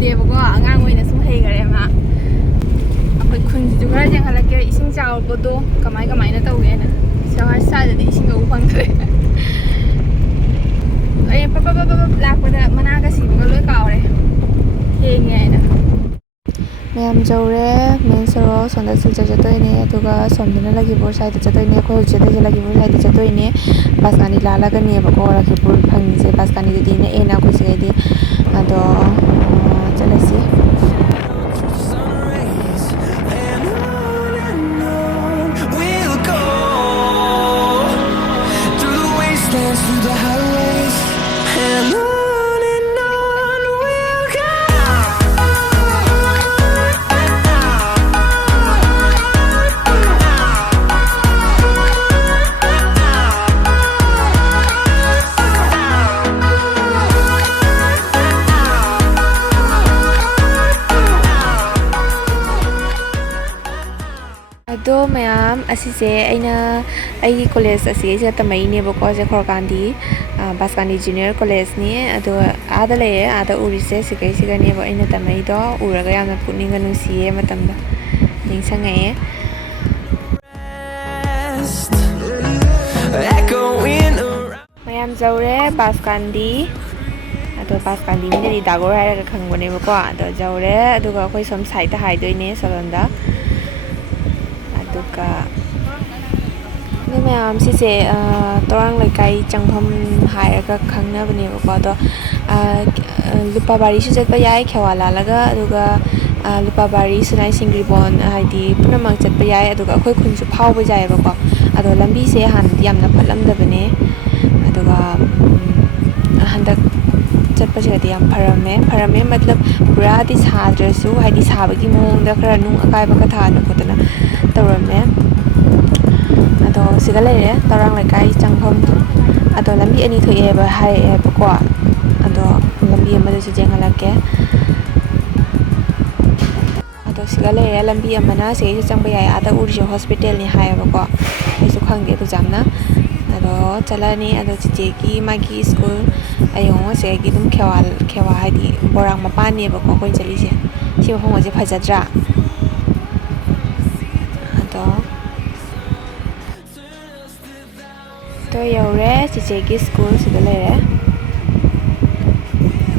ꯉꯝꯗꯦꯕꯀꯣ ꯑꯉꯥꯡ ꯑꯣꯏꯅ ꯁꯨꯝ ꯍꯩꯈꯔꯦ ꯃꯥ ꯑꯩꯈꯣꯏ ꯈꯨꯟꯁꯤꯁꯨ ꯈꯔ ꯌꯦꯡꯍꯜꯂꯛꯀꯦ ꯏꯁꯤꯡ ꯆꯥꯎꯔꯛꯄꯗꯣ ꯀꯃꯥꯏꯅ ꯇꯧꯒꯦꯅ ꯁ꯭ꯋꯥꯏꯗꯗꯤ ꯏꯁꯤꯡ ꯎꯕ ꯐꯪꯗ꯭ꯔꯦ ꯑꯩ ꯄꯞ ꯂꯥꯛꯄꯗ ꯃꯅꯥꯒ ꯁꯤꯕꯒ ꯂꯣꯏ ꯀꯥꯎꯔꯦ ꯊꯦꯡꯉꯦ ꯍꯥꯏꯅ ꯃꯌꯥꯝ ꯖꯧꯔꯦ ꯃꯦꯟ ꯁꯣꯔꯣꯛ ꯁꯣꯝꯗ ꯁꯤꯜꯆꯔ ꯆꯠꯇꯣꯏꯅꯦ ꯑꯗꯨꯒ ꯁꯣꯝꯗꯅ ꯂꯛꯈꯤꯄꯨꯔ ꯁꯥꯏꯗ ꯆꯠꯇꯣꯏꯅꯦ ꯑꯩꯈꯣꯏ ꯍꯧꯖꯤꯛ ꯆꯠꯇꯣꯏꯁꯦ ꯂꯛꯈꯤꯄꯨꯔ ꯁꯥꯏꯗ ꯆꯠꯇꯣꯏꯅꯦ ꯕꯥꯁꯀꯥꯅꯤ ꯂꯥꯜꯂꯒꯅꯦꯕꯀꯣ ꯂꯛꯈꯤꯄꯨꯔ ꯐꯪꯉꯤꯁꯦ ꯕꯥꯁꯀꯥꯅꯤꯗꯨꯗꯤ ꯅꯛꯑꯦꯅ ꯑꯩꯈꯣꯏ ꯁꯤꯗꯩꯗꯤ ꯑꯗꯣ ꯆꯠꯂꯁꯤ through the highways and on we'll go. ꯑꯗꯣ ꯃꯌꯥꯝ ꯑꯁꯤꯁꯦ ꯑꯩꯒꯤ ꯀꯣꯂꯦꯖ ꯑꯁꯤꯒꯩꯁꯤꯗ ꯇꯝꯃꯛꯏꯅꯦꯕꯀꯣ ꯁꯦ ꯈꯣꯔꯀꯥꯟꯗꯤ ꯕꯥꯁꯀꯥꯟꯗꯤ ꯖꯨꯅꯤꯌꯔ ꯀꯣꯂꯦꯖꯅꯤ ꯑꯗꯣ ꯑꯥꯗ ꯂꯩꯔꯦ ꯑꯥꯗ ꯎꯔꯤꯁꯦ ꯁꯤꯒꯩꯁꯤꯒꯅꯦꯕ ꯑꯩꯅ ꯇꯝꯃꯛꯏꯗꯣ ꯎꯔꯒ ꯌꯥꯝꯅ ꯄꯨꯛꯅꯤꯡꯒ ꯅꯨꯡꯁꯤꯌꯦ ꯃꯇꯝꯗ ꯅꯤꯡꯁꯤꯡꯉꯛꯑꯦ ꯃꯌꯥꯝ ꯖꯧꯔꯦ ꯕꯥꯁꯀꯥꯟꯗꯤ ꯑꯗꯣ ꯕꯥꯁꯀꯥꯟꯗꯤ ꯃꯤꯅꯗꯤ ꯗꯥꯒꯣꯔ ꯍꯥꯏꯔꯒ ꯈꯪꯕꯅꯦꯕꯀꯣ ꯑꯗꯣ ꯖꯧꯔꯦ ꯑꯗꯨꯒ ꯑꯩꯈꯣꯏ ꯁꯣꯝ ꯁꯥꯏꯗꯇ ꯍꯥꯏꯗꯣꯏꯅꯦ ꯁꯣꯂꯣꯝꯗ ꯑꯗꯨꯒ ꯃꯌꯥꯝ ꯁꯤꯁꯦ ꯇꯣꯔꯥꯡ ꯂꯩꯀꯥꯏ ꯆꯪꯐꯝ ꯍꯥꯏꯔꯒ ꯈꯪꯅꯕꯅꯦꯕꯀꯣ ꯑꯗꯣ ꯂꯨꯄꯥꯕꯥꯔꯤꯁꯨ ꯆꯠꯄ ꯌꯥꯏ ꯈꯦꯋꯥ ꯂꯥꯜꯂꯒ ꯑꯗꯨꯒ ꯂꯨꯄꯥꯕꯥꯔꯤ ꯁꯨꯅꯥꯏ ꯁꯤꯡꯒ꯭ꯔꯤꯕꯣꯟ ꯍꯥꯏꯗꯤ ꯄꯨꯝꯅꯃꯛ ꯆꯠꯄ ꯌꯥꯏ ꯑꯗꯨꯒ ꯑꯩꯈꯣꯏ ꯈꯨꯟꯁꯨ ꯐꯥꯎꯕ ꯌꯥꯏꯑꯕꯀꯣ ꯑꯗꯣ ꯂꯝꯕꯤꯁꯦ ꯍꯥꯟꯅꯗꯤ ꯌꯥꯝꯅ ꯐꯠꯂꯝꯗꯕꯅꯦ ꯑꯗꯨꯒ ꯍꯟꯗꯛ ꯆꯠꯄꯁꯤꯒꯗꯤ ꯌꯥꯝ ꯐꯔꯝꯃꯦ ꯃꯇꯂꯕ ꯄꯨꯔꯥꯗꯤ ꯁꯥꯗ꯭ꯔꯁꯨ ꯍꯥꯏꯗꯤ ꯁꯥꯕꯒꯤ ꯃꯑꯣꯡꯗ ꯈꯔ ꯅꯨꯡ ꯑꯀꯥꯏꯕꯒ ꯊꯥꯗꯅ ꯈꯣꯠꯇꯅ ꯇꯧꯔꯝꯃꯦ ꯑꯗꯣ ꯁꯤꯗ ꯂꯩꯔꯦ ꯇꯣꯔꯥꯡ ꯂꯩꯀꯥꯏ ꯆꯪꯐꯝ ꯑꯗꯣ ꯂꯝꯕꯤ ꯑꯅꯤ ꯊꯣꯛꯑꯦꯕ ꯍꯥꯏꯔꯛꯑꯦꯕꯀꯣ ꯑꯗꯣ ꯂꯝꯕꯤ ꯑꯃꯗꯁꯨ ꯌꯦꯡꯍꯜꯂꯛꯀꯦ ꯑꯗꯣ ꯁꯤꯗ ꯂꯩꯔꯦ ꯂꯝꯕꯤ ꯑꯃꯅ ꯁꯤꯒꯩꯁꯨ ꯆꯪꯕ ꯌꯥꯏ ꯑꯥꯗ ꯎꯔꯤꯁꯦ ꯍꯣꯁꯄꯤꯇꯥꯜꯅꯤ ꯍꯥꯏꯌꯦꯕꯀꯣ ꯑꯩꯁꯨ ꯈꯪꯗꯦ ꯑꯗꯨ ꯌꯥꯝꯅ ꯑꯗꯣ ꯆꯠꯂꯅꯤ ꯑꯗꯣ ꯆꯤꯆꯦꯒꯤ ꯃꯥꯒꯤ ꯁ꯭ꯀꯨꯜ ꯑꯌꯣꯉꯣ ꯁꯤꯒꯤ ꯑꯗꯨꯝ ꯈꯦꯋꯥ ꯍꯥꯏꯗꯤ ꯕꯣꯔꯥꯡ ꯃꯄꯥꯟꯅꯦꯕꯀꯣ ꯑꯩꯈꯣꯏꯅ ꯆꯠꯂꯤꯁꯦ ꯁꯤ ꯃꯐꯝ ꯑꯁꯦ ꯐꯖꯗ꯭ꯔꯥ ꯑꯗꯣ ꯌꯧꯔꯦ ꯆꯤꯆꯦꯒꯤ ꯁ꯭ꯀꯨꯜ ꯁꯤꯗ ꯂꯩꯔꯦ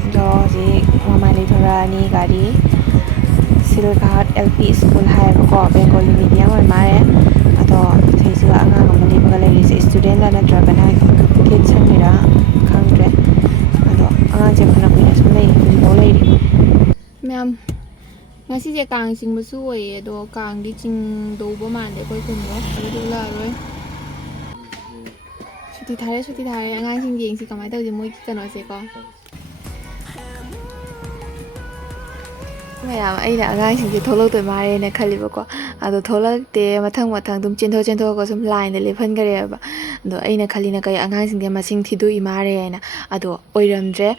ꯑꯗꯣ ꯍꯧꯖꯤꯛ ꯃꯃꯥꯏ ꯂꯩꯊꯣꯔꯛꯑꯅꯤ ꯒꯥꯔꯤ ꯁꯤꯜꯒꯥꯠ LP ꯁ꯭ꯀꯨꯜ ꯍꯥꯏꯌꯦꯕꯀꯣ ꯕꯦꯡꯒꯣꯂꯤ ꯃꯤꯗꯤꯌꯝ ꯑꯣꯏ ꯃꯥꯜꯂꯦ ꯑꯗꯣ ꯁꯤꯁꯤꯒ ꯑꯉꯥꯡ ꯑꯃ ꯂꯦꯞꯄꯒ ꯂꯩꯔꯤꯁꯦ ꯏꯁꯇꯨꯗꯦꯟꯂ ꯅꯠꯇ꯭ꯔꯒꯅ ꯀꯤꯠꯁꯟꯒꯤꯔ ꯈꯪꯗ꯭ꯔꯦ ꯑꯗꯣ ꯑꯉꯥꯡꯁꯦ ꯐꯅ ꯀꯨꯏꯅ ꯁꯨꯝ ꯂꯩ ꯍꯧꯖꯤꯛꯐꯥꯎ ꯂꯩꯔꯤ ꯃꯌꯥꯝ ꯉꯁꯤꯁꯦ ꯀꯥꯡ ꯆꯤꯡꯕꯁꯨ ꯑꯣꯏꯌꯦ ꯑꯗꯣ ꯀꯥꯡꯗꯤ ꯆꯤꯡꯗꯧꯕ ꯃꯥꯟꯗꯦ ꯑꯩꯈꯣꯏ ꯈꯨꯟꯗꯣ ꯑꯗꯨꯗꯤ ꯎꯠꯂꯛꯑꯔꯣꯏ ꯁꯨꯇꯤ ꯊꯥꯔꯦ ꯑꯉꯥꯡꯁꯤꯡ ꯌꯦꯡꯁꯤ ꯀꯃꯥꯏꯅ ꯇꯧꯁꯤ ꯃꯣꯏꯒꯤ ꯀꯩꯅꯣꯁꯦꯀꯣ ꯃꯌꯥꯝ ꯑꯩꯅ ꯑꯉꯥꯡꯁꯤꯡꯁꯦ ꯊꯣꯛꯂꯛꯇꯣꯏ ꯃꯥꯜꯂꯦꯅ ꯈꯜꯂꯤꯕꯀꯣ ꯑꯗꯣ ꯊꯣꯛꯂꯛꯇꯦ ꯃꯊꯪ ꯑꯗꯨꯝ ꯆꯦꯟꯊꯣꯛꯑꯒ ꯁꯨꯝ ꯂꯥꯏꯟꯗ ꯂꯦꯞꯍꯟꯈ꯭ꯔꯦꯕ ꯑꯗꯣ ꯑꯩꯅ ꯈꯜꯂꯤꯅ ꯀꯩ ꯑꯉꯥꯡꯁꯤꯡꯁꯦ ꯃꯁꯤꯡ ꯊꯤꯗꯣꯛꯏ ꯃꯥꯜꯂꯦꯅ ꯑꯗꯣ ꯑꯣꯏꯔꯝꯗ꯭ꯔꯦ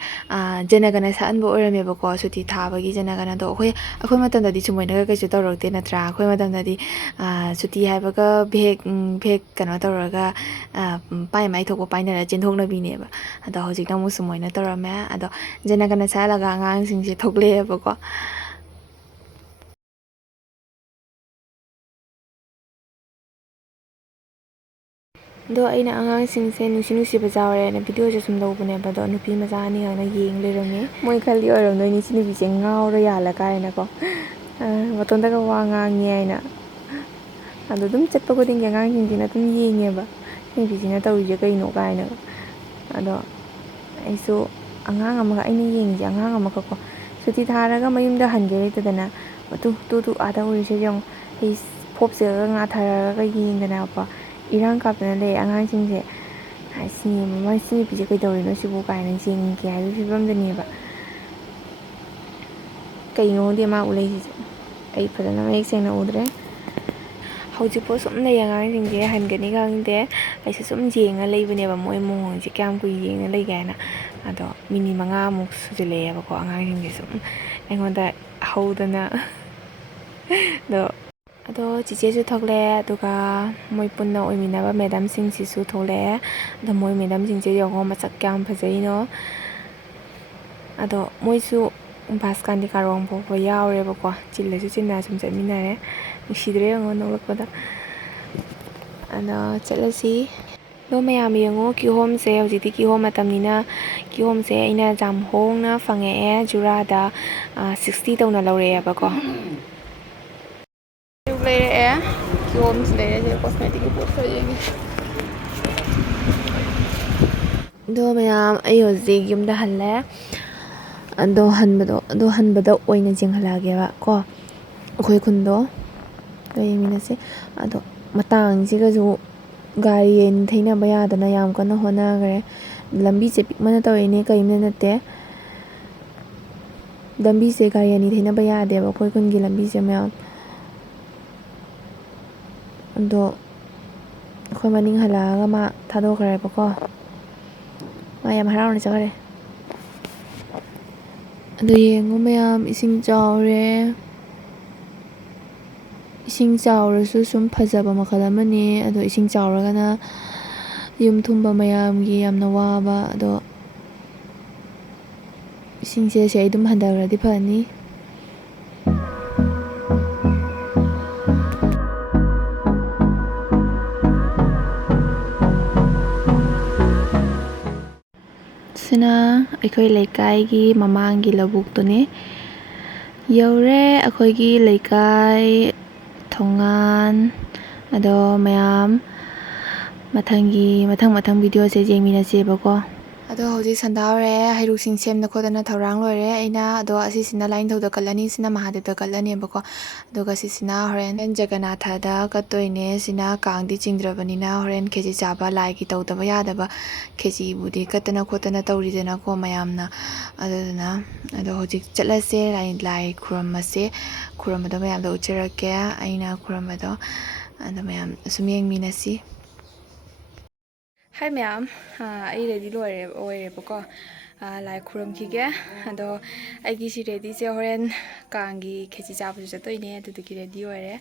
ꯖꯅꯒꯅ ꯁꯛꯍꯟꯕ ꯑꯣꯏꯔꯝꯃꯦꯕꯀꯣ ꯁꯨꯇꯤ ꯊꯥꯕꯒꯤ ꯖꯅꯒꯅꯗꯣ ꯑꯩꯈꯣꯏ ꯃꯇꯝꯗꯗꯤ ꯁꯨꯃꯥꯏꯅꯒ ꯀꯩꯁꯨ ꯇꯧꯔꯛꯇꯦ ꯅꯠꯇ꯭ꯔꯥ ꯑꯩꯈꯣꯏ ꯃꯇꯝꯗꯗꯤ ꯁꯨꯇꯤ ꯍꯥꯏꯕꯒ ꯚꯦꯛ ꯀꯩꯅꯣ ꯇꯧꯔꯒ ꯃꯥꯏ ꯊꯣꯛꯄ ꯄꯥꯏꯅꯔ ꯆꯦꯟꯊꯣꯛꯅꯕꯤꯅꯦꯕ ꯑꯗꯣ ꯍꯧꯖꯤꯛꯅ ꯑꯃꯨꯛ ꯁꯨꯃꯥꯏꯅ ꯇꯧꯔꯝꯃꯦ ꯑꯗꯣ ꯖꯅꯒꯅ ꯁꯛꯍꯜꯂꯒ ꯑꯉꯥꯡꯁꯤꯡꯁꯦ ꯊꯣꯛꯂꯛꯑꯦꯕꯀꯣ ꯑꯗꯣ ꯑꯩꯅ ꯑꯉꯥꯡꯁꯤꯡꯁꯦ ꯅꯨꯡꯁꯤꯕ ꯌꯥꯎꯔꯦꯅ ꯚꯤꯗꯤꯑꯣꯁꯦ ꯁꯨꯝ ꯂꯧꯕꯅꯦꯕ ꯑꯗꯣ ꯅꯨꯄꯤ ꯃꯆꯥ ꯑꯅꯤꯈꯛꯅ ꯌꯦꯡ ꯂꯩꯔꯝꯃꯦ ꯃꯣꯏ ꯈꯜꯂꯤ ꯑꯣꯏꯔꯝꯗꯣꯏꯅꯤ ꯁꯤ ꯅꯨꯄꯤꯁꯦ ꯉꯥꯎꯔ ꯌꯥꯜꯂ ꯀꯥꯏꯅꯀꯣ ꯃꯇꯣꯟꯗꯒ ꯋꯥ ꯉꯥꯡꯉꯦ ꯍꯥꯏꯅ ꯑꯗꯣ ꯑꯗꯨꯝ ꯆꯠꯄ ꯈꯨꯗꯤꯡꯒꯤ ꯑꯉꯥꯡꯁꯤꯡꯁꯤꯅ ꯑꯗꯨꯝ ꯌꯦꯡꯉꯦꯕ ꯅꯨꯄꯤꯁꯤꯅ ꯇꯧꯔꯤꯁꯦ ꯀꯩꯅꯣ ꯀꯥꯏꯅ ꯑꯗꯣ ꯑꯩꯁꯨ ꯑꯩꯅ ꯌꯦꯡꯉꯤꯁꯦ ꯑꯉꯥꯡ ꯑꯃꯈꯛꯀꯣ ꯁꯨꯇꯤ ꯊꯥꯔꯒ ꯃꯌꯨꯝꯗ ꯍꯟꯒꯦ ꯂꯩꯇꯗꯅ ꯇꯨ ꯑꯥꯗ ꯎꯔꯤꯁꯦ ꯌꯦꯡꯉꯣ ꯑꯩ ꯐꯣꯞꯁꯤꯒ ꯉꯥꯊꯔꯒ ꯌꯦꯡꯗꯅꯀꯣ ꯏꯔꯥꯡ ꯀꯥꯞꯇꯅ ꯂꯩ ꯑꯉꯥꯡꯁꯤꯡꯁꯦ ꯁꯤ ꯅꯨꯄꯤꯁꯦ ꯀꯩꯗꯧꯔꯤꯅꯣ ꯁꯤꯕꯨ ꯀꯥꯏꯅ ꯌꯦꯡꯒꯦ ꯍꯥꯏꯕꯒꯤ ꯐꯤꯕꯝꯗꯅꯦꯕ ꯀꯩꯅꯣꯗꯤ ꯃꯥ ꯎꯠꯂꯛꯏꯁꯤꯁꯨ ꯑꯩ ꯐꯖꯅ ꯃꯌꯦꯛ ꯁꯦꯡꯅ ꯎꯗ꯭ꯔꯦ ꯍꯧꯖꯤꯛꯐꯥꯎ ꯁꯨꯝ ꯂꯩ ꯑꯉꯥꯡꯁꯤꯡꯁꯦ ꯍꯟꯒꯅꯤ ꯈꯪꯗꯦ ꯑꯩꯁꯨ ꯁꯨꯝ ꯌꯦꯡꯉ ꯂꯩꯕꯅꯦꯕ ꯃꯣꯏ ꯃꯑꯣꯡꯁꯦ ꯀꯌꯥꯝ ꯀꯨꯏ ꯌꯦꯡꯉ ꯂꯩꯒꯦ ꯍꯥꯏꯅ ꯑꯗꯣ ꯃꯤꯅꯤꯠ 5ꯃꯨꯛ ꯁꯨꯖꯤꯜꯂꯛꯑꯦꯕꯀꯣ ꯑꯉꯥꯡꯁꯤꯡꯁꯦ ꯁꯨꯝ ꯑꯩꯉꯣꯟꯗ ꯍꯧꯗꯅ ꯑꯗꯣ ꯆꯤꯆꯦꯁꯨ ꯊꯣꯛꯂꯛꯑꯦ ꯑꯗꯨꯒ ꯃꯣꯏ ꯄꯨꯟꯅ ꯑꯣꯏꯃꯤꯟꯅꯕ ꯃꯦꯗꯥꯝꯁꯤꯡꯁꯤꯁꯨ ꯊꯣꯛꯂꯛꯑꯦ ꯑꯗꯣ ꯃꯣꯏ ꯃꯦꯗꯥꯝꯁꯤꯡꯁꯦ ꯌꯦꯡꯉꯣ ꯃꯁꯛ ꯀꯌꯥꯝ ꯐꯖꯩꯅꯣ ꯑꯗꯣ ꯃꯣꯏꯁꯨ ꯕꯥꯁꯀꯥꯟꯗꯤ ꯀꯥꯔꯣꯡ ꯐꯥꯎꯕ ꯌꯥꯎꯔꯦꯕꯀꯣ ꯆꯤꯜꯂꯁꯨ ꯆꯤꯟꯅ ꯁꯨꯝ ꯆꯠꯃꯤꯟꯅꯔꯦ ꯅꯨꯡꯁꯤꯗ꯭ꯔꯦ ꯌꯦꯡꯉꯣ ꯅꯣꯛꯂꯛꯄꯗ ꯑꯗꯣ ꯆꯠꯂꯁꯤ ꯑꯗꯣ ꯃꯌꯥꯝ ꯌꯦꯡꯉꯣ ꯀꯤꯍꯣꯝꯁꯦ ꯍꯧꯖꯤꯛꯇꯤ ꯀꯤꯍꯣꯝ ꯃꯇꯝꯅꯤꯅ ꯀꯤꯍꯣꯝꯁꯦ ꯑꯩꯅ ꯌꯥꯝ ꯍꯣꯡꯅ ꯐꯪꯉꯛꯑꯦ ꯖꯨꯔꯥꯗ 60 ꯇꯧꯅ ꯂꯧꯔꯛꯑꯦꯕꯀꯣ ꯂꯩꯔꯛꯑꯦ ꯀꯤꯍꯣꯝꯁꯨ ꯂꯩꯔꯛꯑꯦ ꯀꯣꯁꯃꯦꯇꯤꯛꯀꯤ ꯄꯣꯠ ꯈꯔ ꯌꯦꯡꯉꯤ ꯑꯗꯣ ꯃꯌꯥꯝ ꯑꯩ ꯍꯧꯖꯤꯛ ꯌꯨꯝꯗ ꯍꯜꯂꯦ ꯑꯗꯣ ꯍꯟꯕꯗ ꯑꯣꯏꯅ ꯌꯦꯡꯍꯜꯂꯛꯑꯒꯦꯕ ꯀꯣ ꯑꯩꯈꯣꯏ ꯈꯨꯟꯗꯣ ꯌꯦꯡꯃꯤꯟꯅꯁꯦ ꯑꯗꯣ ꯃꯇꯥꯡꯁꯤꯒꯁꯨ ꯒꯥꯔꯤ ꯊꯩꯅꯕ ꯌꯥꯗꯅ ꯌꯥꯝ ꯀꯟꯅ ꯍꯣꯠꯅꯈ꯭ꯔꯦ ꯂꯝꯕꯤꯁꯦ ꯄꯤꯛꯃꯟꯅ ꯇꯧꯔꯤꯅꯦ ꯀꯔꯤꯝꯇ ꯅꯠꯇꯦ ꯂꯝꯕꯤꯁꯦ ꯒꯥꯔꯤ ꯑꯅꯤ ꯊꯩꯅꯕ ꯌꯥꯗꯦꯕ ꯑꯩꯈꯣꯏ ꯈꯨꯟꯒꯤ ꯂꯝꯕꯤꯁꯦ ꯃꯌꯥꯝ ꯑꯗꯣ ꯑꯩꯈꯣꯏ ꯃꯅꯤꯡ ꯍꯜꯂꯛꯑꯒ ꯃꯥ ꯊꯥꯗꯣꯛꯈ꯭ꯔꯦꯕꯀꯣ ꯃꯥ ꯌꯥꯝ ꯍꯔꯥꯎꯅ ꯆꯠꯈ꯭ꯔꯦ ꯑꯗꯣ ꯌꯦꯡꯉꯣ ꯃꯌꯥꯝ ꯏꯁꯤꯡ ꯆꯥꯎꯔꯦ ꯏꯁꯤꯡ ꯆꯥꯎꯔꯁꯨ ꯁꯨꯝ ꯐꯖꯕ ꯃꯈꯜ ꯑꯃꯅꯤ ꯑꯗꯣ ꯏꯁꯤꯡ ꯆꯥꯎꯔꯒꯅ ꯌꯨꯝ ꯊꯨꯝꯕ ꯃꯌꯥꯝꯒꯤ ꯌꯥꯝꯅ ꯋꯥꯕ ꯑꯗꯣ ꯏꯁꯤꯡꯁꯦ ꯑꯩ ꯑꯗꯨꯝ ꯍꯟꯊꯈ꯭ꯔꯗꯤ ꯐꯅꯤ ꯁꯤꯅ ꯑꯩꯈꯣꯏ ꯂꯩꯀꯥꯏꯒꯤ ꯃꯃꯥꯡꯒꯤ ꯂꯧꯕꯨꯛꯇꯨꯅꯤ ꯌꯧꯔꯦ ꯑꯩꯈꯣꯏꯒꯤ ꯂꯩꯀꯥꯏ ꯊꯣꯡꯒꯥꯟ ꯑꯗꯣ ꯃꯌꯥꯝ ꯃꯊꯪ ꯚꯤꯗꯤꯑꯣꯁꯦ ꯌꯦꯡꯃꯤꯟꯅꯁꯦꯕꯀꯣ ꯑꯗꯣ ꯍꯧꯖꯤꯛ ꯁꯟꯗꯥꯎꯔꯦ ꯍꯩꯔꯨꯛꯁꯤꯡ ꯁꯦꯝꯗ ꯈꯣꯠꯇꯅ ꯊꯧꯔꯥꯡ ꯂꯣꯏꯔꯦ ꯑꯩꯅ ꯑꯗꯣ ꯑꯁꯤꯁꯤꯅ ꯂꯥꯏꯅꯤꯡꯊꯧꯗ ꯀꯠꯂꯅꯤ ꯁꯤꯅ ꯃꯍꯥꯗꯦꯕꯇ ꯀꯠꯂꯅꯦꯕꯀꯣ ꯑꯗꯨꯒ ꯁꯤꯁꯤꯅ ꯍꯣꯔꯦꯟ ꯖꯒꯅꯥꯊꯗ ꯀꯠꯇꯣꯏꯅꯦ ꯁꯤꯅ ꯀꯥꯡꯗꯤ ꯆꯤꯡꯗ꯭ꯔꯕꯅꯤꯅ ꯍꯣꯔꯦꯟ ꯈꯦꯆꯤ ꯆꯥꯕ ꯂꯥꯏꯒꯤ ꯇꯧꯗꯕ ꯌꯥꯗꯕ ꯈꯦꯆꯤꯕꯨꯗꯤ ꯀꯠꯇꯅ ꯈꯣꯠꯇꯅ ꯇꯧꯔꯤꯗꯅꯀꯣ ꯃꯌꯥꯝꯅ ꯑꯗꯨꯗꯨꯅ ꯑꯗꯣ ꯍꯧꯖꯤꯛ ꯆꯠꯂꯁꯦ ꯂꯥꯏ ꯈꯨꯔꯝꯃꯁꯦ ꯈꯨꯔꯝꯕꯗꯣ ꯃꯌꯥꯝꯗ ꯎꯠꯆꯔꯛꯀꯦ ꯑꯩꯅ ꯈꯨꯔꯝꯕꯗꯣ ꯑꯗꯣ ꯃꯌꯥꯝ ꯁꯨꯝ ꯌꯦꯡꯃꯤꯟꯅꯁꯤ ꯍꯥꯏ ꯃꯌꯥꯝ ꯑꯩ ꯔꯦꯗꯤ ꯑꯣꯏꯔꯦꯕꯀꯣ ꯂꯥꯏ ꯈꯨꯔꯨꯝꯈꯤꯒꯦ ꯑꯗꯣ ꯑꯩꯒꯤ ꯁꯤ ꯔꯦꯗꯤꯁꯦ ꯍꯣꯔꯦꯟ ꯀꯥꯡꯒꯤ ꯈꯦꯆꯤ ꯆꯥꯕꯁꯨ ꯆꯠꯇꯣꯏꯅꯦ ꯑꯗꯨꯗꯨꯒꯤ ꯔꯦꯗꯤ ꯑꯣꯏꯔꯦ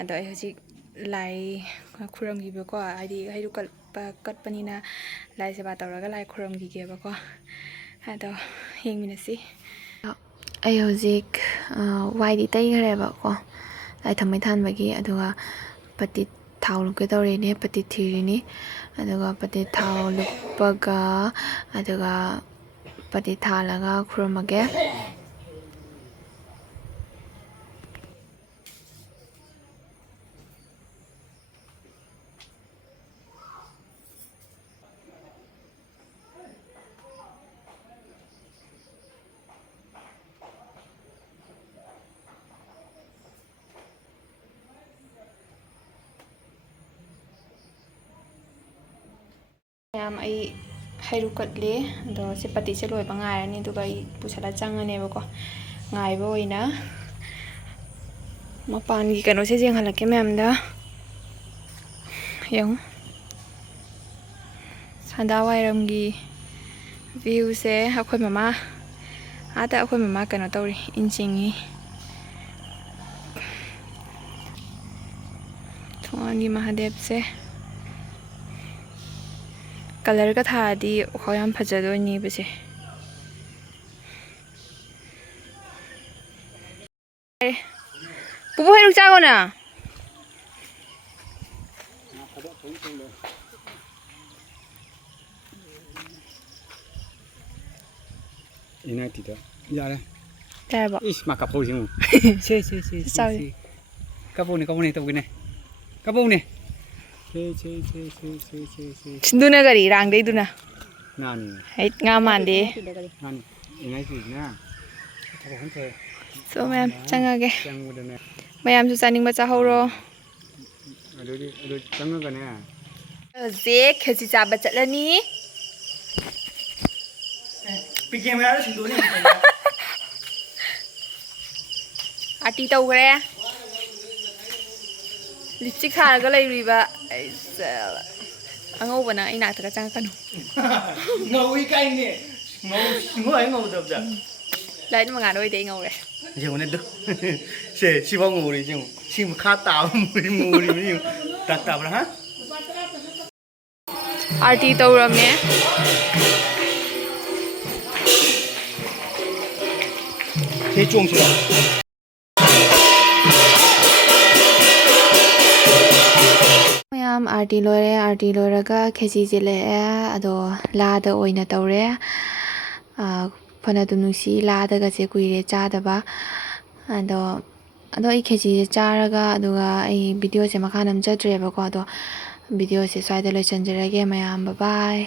ꯑꯗꯣ ꯑꯩ ꯍꯧꯖꯤꯛ ꯂꯥꯏ ꯈꯨꯔꯝꯈꯤꯕꯀꯣ ꯍꯥꯏꯗꯤ ꯍꯩꯔꯨꯛ ꯀꯠꯄꯅꯤꯅ ꯂꯥꯏ ꯁꯦꯕꯥ ꯇꯧꯔꯒ ꯂꯥꯏ ꯈꯨꯔꯝꯈꯤꯒꯦꯕꯀꯣ ꯑꯗꯣ ꯌꯦꯡꯃꯤꯟꯅꯁꯤ ꯑꯩ ꯍꯧꯖꯤꯛ ꯋꯥꯏꯗꯤ ꯇꯩꯈ꯭ꯔꯦꯕꯀꯣ ꯂꯥꯏ ꯊꯥꯎꯃꯩ ꯊꯥꯟꯕꯒꯤ ꯑꯗꯨꯒ ꯄꯇꯤꯠ ꯊꯥꯎ ꯂꯨꯞꯀꯦ ꯇꯧꯔꯤꯅꯦ ꯄꯇꯤꯠ ꯊꯤꯔꯤꯅꯤ ꯑꯗꯨꯒ ꯄꯇꯤꯠ ꯊꯥꯎ ꯂꯨꯞꯄꯒ ꯑꯗꯨꯒ ꯄꯇꯤꯠ ꯊꯥꯜꯂꯒ ꯈꯨꯔꯨꯝꯃꯒꯦ ꯃꯌꯥꯝ ꯑꯩ ꯍꯩꯔꯨꯛ ꯀꯠꯂꯤ ꯑꯗꯣ ꯁꯤ ꯄꯇꯤꯠꯁꯦ ꯂꯣꯏꯕ ꯉꯥꯏꯔꯅꯤ ꯑꯗꯨꯒ ꯑꯩ ꯄꯨꯁꯜꯂ ꯆꯪꯉꯅꯦꯕꯀꯣ ꯉꯥꯏꯕ ꯑꯣꯏꯅ ꯃꯄꯥꯟꯒꯤ ꯀꯩꯅꯣꯁꯦ ꯌꯦꯡꯍꯜꯂꯛꯀꯦ ꯃꯌꯥꯝꯗ ꯌꯦꯡꯉꯨ ꯁꯟꯗꯥꯋꯥꯏꯔꯝꯒꯤ ꯚ꯭ꯌꯨꯁꯦ ꯑꯩꯈꯣꯏ ꯃꯃꯥ ꯑꯩꯈꯣꯏ ꯃꯃꯥ ꯀꯩꯅꯣ ꯇꯧꯔꯤ ꯏꯟ ꯆꯤꯡꯉꯤ ꯊꯣꯡꯒꯥꯟꯒꯤ ꯃꯍꯥꯗꯦꯕꯁꯦ ꯀꯂꯔꯒ ꯊꯥꯔꯗꯤ ꯋꯥꯈꯜ ꯌꯥꯝ ꯐꯖꯗꯣꯏꯅꯦꯕꯁꯦ ꯄꯨꯄꯨ ꯍꯩꯔꯨꯛ ꯆꯥꯈꯣꯅ 이나이티다 야래 ꯌꯥꯔꯕꯣ 이씨 막 까보지 뭐 세세세세 까보네 떠보네 까보네 세세세세세세 진두네 가리 랑데이두나 나니 ꯍꯩꯠ ꯉꯥ ꯃꯥꯟꯗꯦ 나니 이나이티나 저거 한테 ꯁꯣ ꯃꯌꯥꯝ ꯆꯪꯉꯒꯦ 짱무드네 ꯃꯌꯥꯝꯁꯨ ꯆꯥꯅꯤꯡꯕ ꯆꯥꯍꯧꯔꯣ ꯑꯗꯨ ꯆꯪꯉꯒꯅꯦ ꯍꯧꯖꯤꯛ ꯈꯦꯆꯤ ꯆꯥꯕ ꯆꯠꯂꯅꯤ ꯄꯤꯀꯦꯃꯦꯔꯥꯗ ꯁꯤꯟꯗꯣꯛꯅꯦ ꯑꯥꯔꯇꯤ ꯇꯧꯈ꯭ꯔꯦ ꯂꯤꯞꯁꯇꯤꯛ ꯊꯥꯔꯒ ꯂꯩꯔꯤꯕ ꯑꯩꯁꯦ ꯑꯉꯧꯕꯅ ꯑꯩ ꯅꯥꯛꯇꯒ ꯆꯪꯉꯛꯀꯅꯨ ꯉꯧꯏ ꯀꯥꯏꯅꯦ ꯉꯧ ꯉꯧꯗꯕꯗ ꯂꯥꯏꯠ ꯃꯉꯥꯜ ꯑꯣꯏꯗꯤ ꯑꯩ ꯉꯧꯔꯦ ꯌꯦꯡꯉꯨꯅꯦ ꯑꯗꯨ ꯁꯦ ꯁꯤꯐꯥꯎ ꯉꯧꯔꯤ ꯌꯦꯡꯉꯨ ꯁꯤ ꯃꯈꯥ ꯇꯥꯕ ꯉꯧꯔꯤꯕꯅꯤ ꯌꯦꯡꯉꯨ ꯗꯥꯛ ꯇꯥꯕ꯭ꯔꯥ ꯍꯥ ꯑꯥꯔꯇꯤ ꯇꯧꯔꯝꯃꯦ ꯊꯦ ꯆꯣꯡꯁꯤꯔꯣ ꯃꯌꯥꯝ ꯑꯥꯔꯇꯤ ꯂꯣꯏꯔꯦ ꯑꯥꯔꯇꯤ ꯂꯣꯏꯔꯒ ꯈꯦꯆꯤꯁꯦ ꯂꯦꯛꯑꯦ ꯑꯗꯣ ꯂꯥꯗ ꯑꯣꯏꯅ ꯇꯧꯔꯦ ꯐꯅ ꯑꯗꯨꯝ ꯅꯨꯡꯁꯤ ꯂꯥꯗꯒꯁꯦ ꯀꯨꯏꯔꯦ ꯆꯥꯗꯕ ꯑꯗꯣ ꯑꯩ ꯈꯦꯆꯤꯁꯦ ꯆꯥꯔꯒ ꯑꯗꯨꯒ ꯑꯩ ꯚꯤꯗꯤꯑꯣꯁꯦ ꯃꯈꯥ ꯅꯝꯖꯗ꯭ꯔꯦꯕꯀꯣ ꯑꯗꯣ ꯚꯤꯗꯤꯑꯣꯁꯦ ꯁ꯭ꯋꯥꯏꯗ ꯂꯣꯏꯁꯤꯟꯖꯔꯒꯦ ꯃꯌꯥꯝ ꯕꯥꯏ